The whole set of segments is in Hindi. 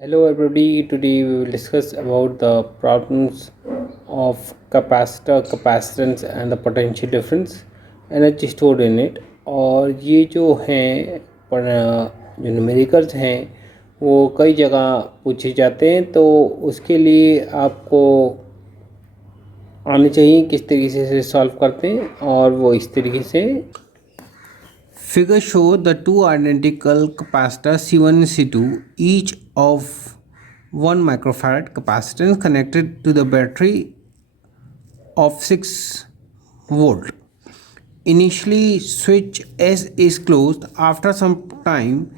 Hello everybody, today we will discuss about the problems of capacitor, capacitance and the potential difference, energy stored in it। और ये जो हैं जो न्यूमेरिकल्स हैं वो कई जगह पूछे जाते हैं, तो उसके लिए आपको आने चाहिए किस तरीके से सॉल्व करते हैं, और वो इस तरीके से Figure show the two identical capacitors C1 and C2, each of 1 microfarad capacitance connected to the battery of 6 volt. Initially, switch S is closed. After some time,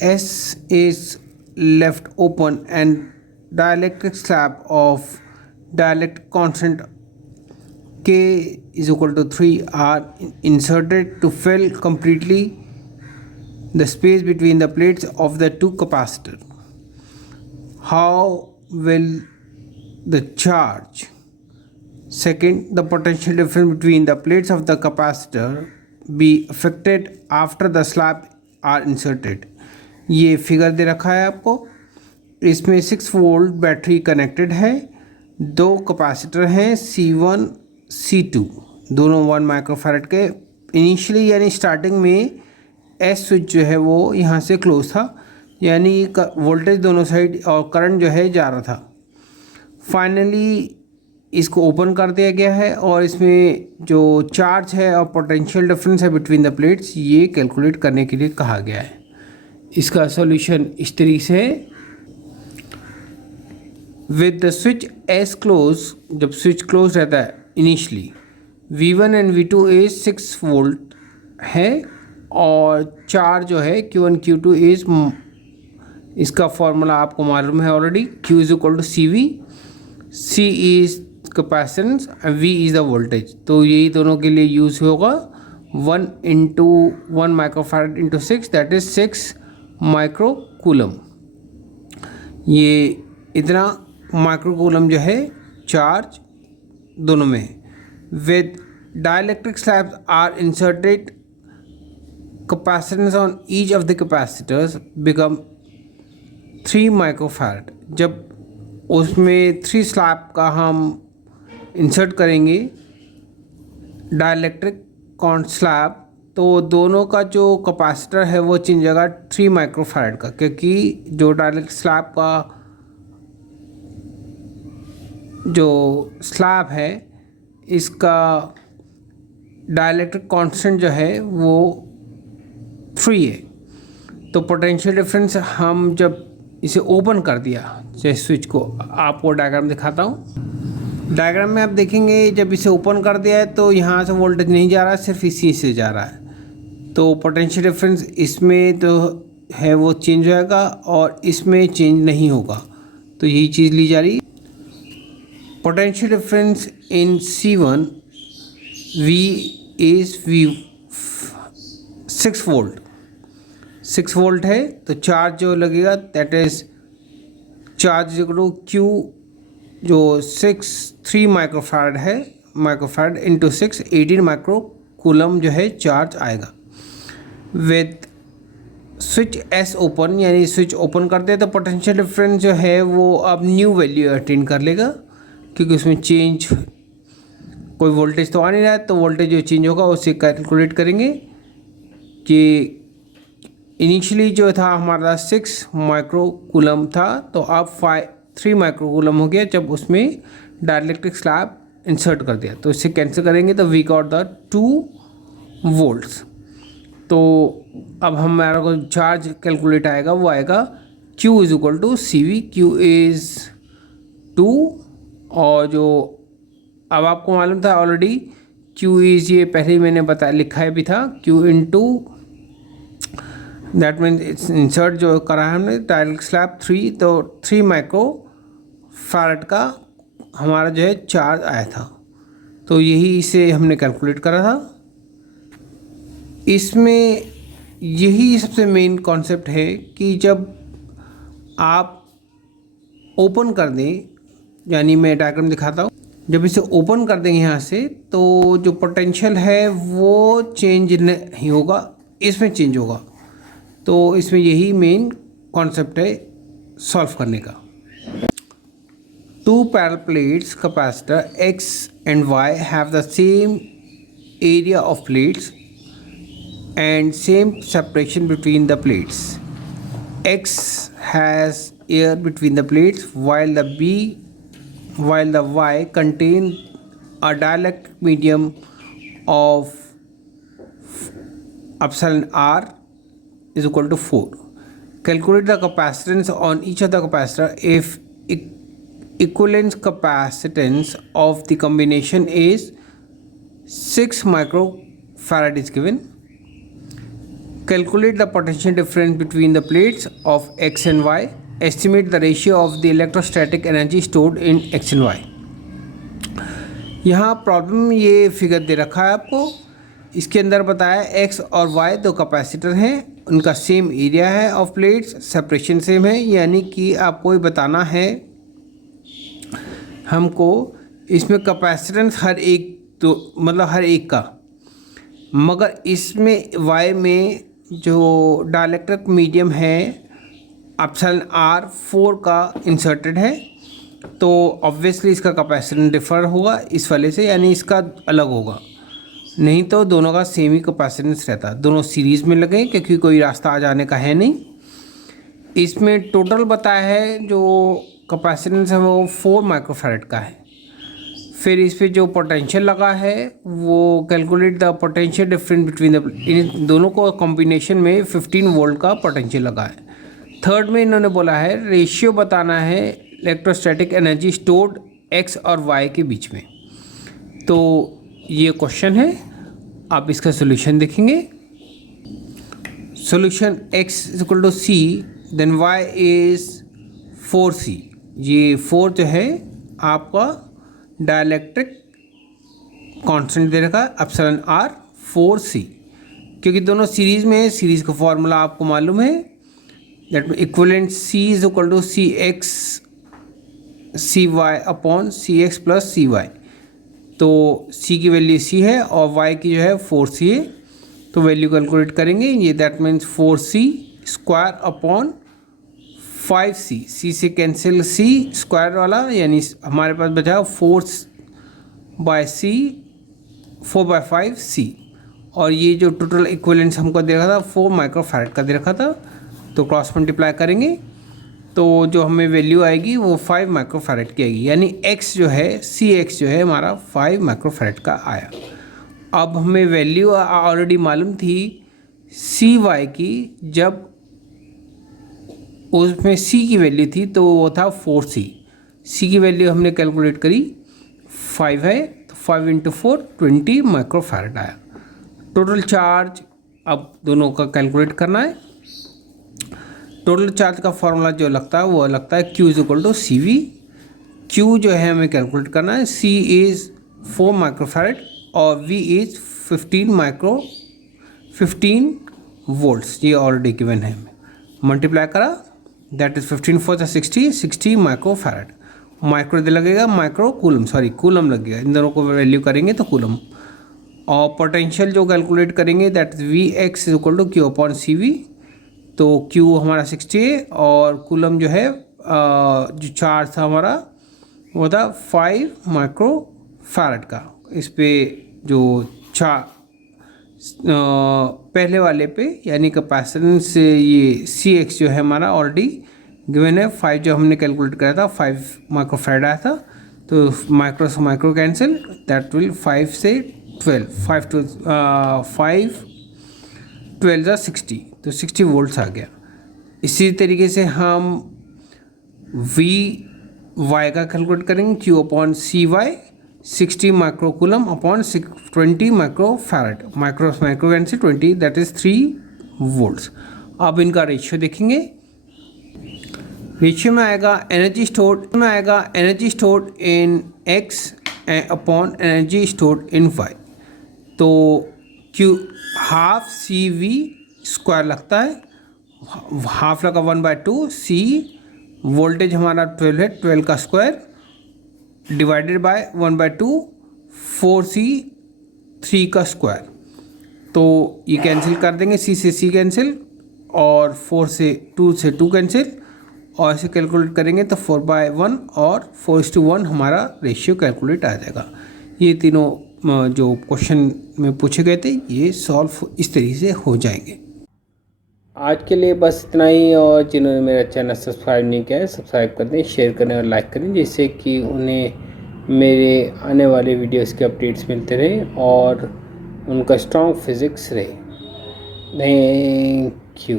S is left open and dielectric slab of dielectric constant K is equal to 3 are inserted to fill completely the space between the plates of the two capacitors. How will the charge? Second, the potential difference between the plates of the capacitor be affected after the slab are inserted. ये फिगर दे रखा है आपको। इसमें 6 वोल्ट बैटरी कनेक्टेड है, दो कैपेसिटर हैं C1 C2, दोनों 1 माइक्रोफैरड के। इनिशियली यानी स्टार्टिंग में एस स्विच जो है वो यहाँ से क्लोज था, यानी वोल्टेज दोनों साइड और करंट जो है जा रहा था। फाइनली इसको ओपन कर दिया गया है और इसमें जो चार्ज है और पोटेंशियल डिफरेंस है बिटवीन द प्लेट्स ये कैलकुलेट करने के लिए कहा गया है। इसका सॉल्यूशन इस तरीके से है। With the switch S close, जब स्विच क्लोज रहता है initially, V1 and V2 is 6 volt है और चार्ज जो है Q1 Q2 इज, इसका फॉर्मूला आपको मालूम है already, Q is equal to CV, C is capacitance, V is the voltage. तो यही दोनों के लिए यूज होगा। 1 into 1 microfarad into 6 that is 6 micro coulomb. ये इतना माइक्रो कूलम जो है चार्ज दोनों में। With dielectric slabs are inserted, capacitance on each of the capacitors become 3 microfarad. जब उसमें 3 स्लैब का हम इंसर्ट करेंगे डाइलेक्ट्रिक स्लैब, तो दोनों का जो कैपेसिटर है वो चेंज होगा 3 माइक्रोफैरड का, क्योंकि जो डाइलेक्ट्रिक स्लैब का जो स्लैब है इसका डाइलेक्ट्रिक कांस्टेंट जो है वो 3 है। तो पोटेंशियल डिफरेंस हम जब इसे ओपन कर दिया, जैसे स्विच को आपको डायग्राम दिखाता हूँ। डायग्राम में आप देखेंगे जब इसे ओपन कर दिया है तो यहाँ से वोल्टेज नहीं जा रहा है, सिर्फ इसी से जा रहा है। तो पोटेंशियल डिफरेंस इसमें तो है वो चेंज होगा और इसमें चेंज नहीं होगा, तो यही चीज़ ली जा रही। Potential difference in C1 V is V 6 volt, 6 volt है, तो चार्ज जो लगेगा that is charge equal Q जो 3 माइक्रोफैरड है, माइक्रोफैरड इंटू 6 18 माइक्रो कूलम जो है चार्ज आएगा। विद स्विच एस ओपन, यानी स्विच ओपन करते हैं तो पोटेंशियल डिफरेंस जो है वो अब न्यू वैल्यू अटेन कर लेगा, क्योंकि उसमें चेंज कोई वोल्टेज तो आ नहीं रहा है, तो वोल्टेज जो चेंज होगा उसे कैलकुलेट करेंगे कि इनिशियली जो था हमारा 6 माइक्रो कूलम था, तो अब 3 माइक्रो कूलम हो गया जब उसमें डाइलेक्ट्रिक स्लैब इंसर्ट कर दिया। तो इससे कैंसिल करेंगे तो वी गॉट द 2 वोल्ट्स। तो अब हमारा को चार्ज कैलकुलेट आएगा, वो आएगा Q is equal to CV। Q is 2, और जो अब आपको मालूम था ऑलरेडी Q इज़, ये पहले ही मैंने लिखा है भी था, Q into that mean insert जो करा है हमने डाइलेक्ट्रिक स्लैब 3, तो 3 माइक्रो फैरड का हमारा जो है चार्ज आया था। तो यही इसे हमने कैलकुलेट करा था। इसमें यही सबसे मेन कॉन्सेप्ट है कि जब आप ओपन कर दें, यानी मैं डायग्राम दिखाता हूँ, जब इसे ओपन कर देंगे यहाँ से तो जो पोटेंशियल है वो चेंज नहीं होगा, इसमें चेंज होगा। तो इसमें यही मेन कॉन्सेप्ट है सॉल्व करने का। Two parallel plates capacitor X and Y have the same area of plates and same separation between the plates. X has air between the plates while the Y contain a dielectric medium of epsilon R is equal to 4. Calculate the capacitance on each of the capacitor if equivalent capacitance of the combination is 6 microfarad is given. Calculate the potential difference between the plates of X and Y. Estimate the ratio of the electrostatic energy stored in X and Y. यहाँ प्रॉब्लम ये फिगर दे रखा है आपको। इसके अंदर बताया X और Y दो कैपेसिटर हैं, उनका सेम एरिया है ऑफ प्लेट्स, सेपरेशन सेम है, यानी कि आपको ये बताना है हमको इसमें कैपेसिटेंस हर एक तो मतलब हर एक का, मगर इसमें Y में जो डाइलेक्ट्रिक मीडियम है एप्सिलॉन R 4 का इंसर्टेड है, तो ऑब्वियसली इसका कैपेसिटेंस डिफर होगा इस वाले से, यानी इसका अलग होगा, नहीं तो दोनों का सेम ही कैपेसिटेंस रहता। दोनों सीरीज़ में लगे क्योंकि कोई रास्ता आ जाने का है नहीं। इसमें टोटल बताया है जो कैपेसिटेंस है वो 4 माइक्रोफैरड का है। फिर इस पे जो पोटेंशियल लगा है वो calculate the potential difference between the, इन दोनों को कॉम्बिनेशन में 15 वोल्ट का पोटेंशियल लगा है। थर्ड में इन्होंने बोला है रेशियो बताना है इलेक्ट्रोस्टैटिक एनर्जी स्टोर्ड एक्स और वाई के बीच में। तो ये क्वेश्चन है, आप इसका सोल्यूशन देखेंगे। Solution x is equal to C then y is 4c। ये 4 जो है आपका डाइलेक्ट्रिक कांस्टेंट दे रखा है एप्सिलॉन r 4c, क्योंकि दोनों सीरीज़ में है। सीरीज़ का फॉर्मूला आपको मालूम है, that equivalent c is equal to C x C y upon C x plus C y. तो c की वैल्यू c है और y की जो है 4c है, तो वैल्यू कैलकुलेट करेंगे। ये that means 4c square upon 5c, c से कैंसिल c स्क्वायर वाला, यानी हमारे पास बचा 4/5c, और ये जो टोटल इक्विवेलेंस हमको दे रखा था 4 माइक्रोफैरड का दे रखा था, तो क्रॉस मल्टीप्लाई करेंगे तो जो हमें वैल्यू आएगी वो 5 माइक्रोफैरड की आएगी, यानी x जो है Cx जो है हमारा 5 माइक्रोफैरड का आया। अब हमें वैल्यू ऑलरेडी मालूम थी Cy की, जब उसमें C की वैल्यू थी तो वो था 4c। C की वैल्यू हमने कैलकुलेट करी 5 है, तो 5 × 4 20 माइक्रोफैरड आया। टोटल चार्ज अब दोनों का कैलकुलेट करना है। टोटल चार्ज का फॉर्मूला जो लगता है वो लगता है Q is equal to CV। Q जो है हमें कैलकुलेट करना है, C इज़ 4 माइक्रोफैरड और V इज़ 15 वोल्ट्स, ये ऑलरेडी गिवन है। मल्टीप्लाई करा, दैट इज़ 15 4 60 माइक्रोफैरड। माइक्रो दे लगेगा, माइक्रो कूलम, सॉरी कूलम लगेगा, इन दोनों को वैल्यू करेंगे तो कूलम। और पोटेंशियल जो कैलकुलेट करेंगे that is Vx is equal to Q upon CV। तो Q हमारा 60 है और कूलम जो है जो चार्ज था हमारा वो था 5 माइक्रोफैरड का। इस पे जो पहले वाले पे यानी कैपेसिटेंस से ये Cx जो है हमारा ऑलरेडी गिवन है, 5 जो हमने कैलकुलेट करा था 5 माइक्रोफैरड आया था, तो माइक्रो से माइक्रो कैंसिल, दैट विल 5 से 12, 5 to 5 12 = 60, तो 60 वोल्ट्स आ गया। इसी तरीके से हम Vy का कैलकुलेट करेंगे, Q upon CY 60 microcoulomb upon 20 microfarad, micro cancel 20, that is 3 volts. अब इनका रेशियो देखेंगे। रेशियो में आएगा energy stored in X upon energy stored in Y। तो Q हाफ CV स्क्वायर लगता है, हाफ लगा 1/2 C, वोल्टेज हमारा 12 है, 12 का स्क्वायर डिवाइडेड बाय 1/2 4C 3 का स्क्वायर। तो ये कैंसिल कर देंगे, C से C कैंसिल और 4 से 2 कैंसिल, और ऐसे कैलकुलेट करेंगे तो 4/1 और 4:1 हमारा रेशियो कैलकुलेट आ जाएगा। ये तीनों जो क्वेश्चन में पूछे गए थे ये सॉल्व इस तरीके से हो जाएंगे। आज के लिए बस इतना ही, और जिन्होंने मेरा चैनल सब्सक्राइब नहीं किया है सब्सक्राइब कर दें, शेयर करें और लाइक करें, जिससे कि उन्हें मेरे आने वाले वीडियोस के अपडेट्स मिलते रहे और उनका स्ट्रॉन्ग फिजिक्स रहे। Thank you.